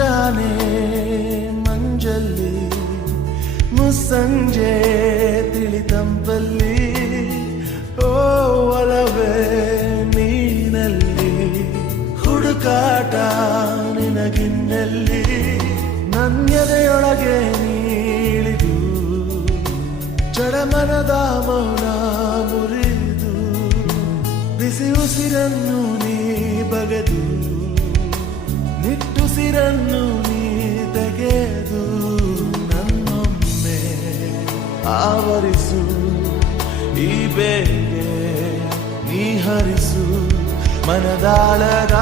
ಮುಂಜಾನೆ ಮಂಜಲ್ಲಿ ಮುಸ್ಸಂಜೆ ತಿಳಿತಂಪಲ್ಲಿ ಓ ಒಲವೇ ನೀನಲ್ಲಿ ಹುಡುಕಾಟ ನಿನಗಿನ್ನಲ್ಲಿ ನನ್ಯದೆಯೊಳಗೆ ನೀಳಿದು ಚಡಮನದ ಮೌನ ಮುರಿದು ಬಿಸಿ ಉಸಿರನ್ನು ನೀ ಬಗೆದು ನಿಟ್ಟುಸಿರನ್ನು ನೀ ತೆಗೆದು ನನ್ನೊಮ್ಮೆ ಆವರಿಸು ಈ ಬೇಗೆ ನೀ ಹರಿಸು ಮನದಾಳದ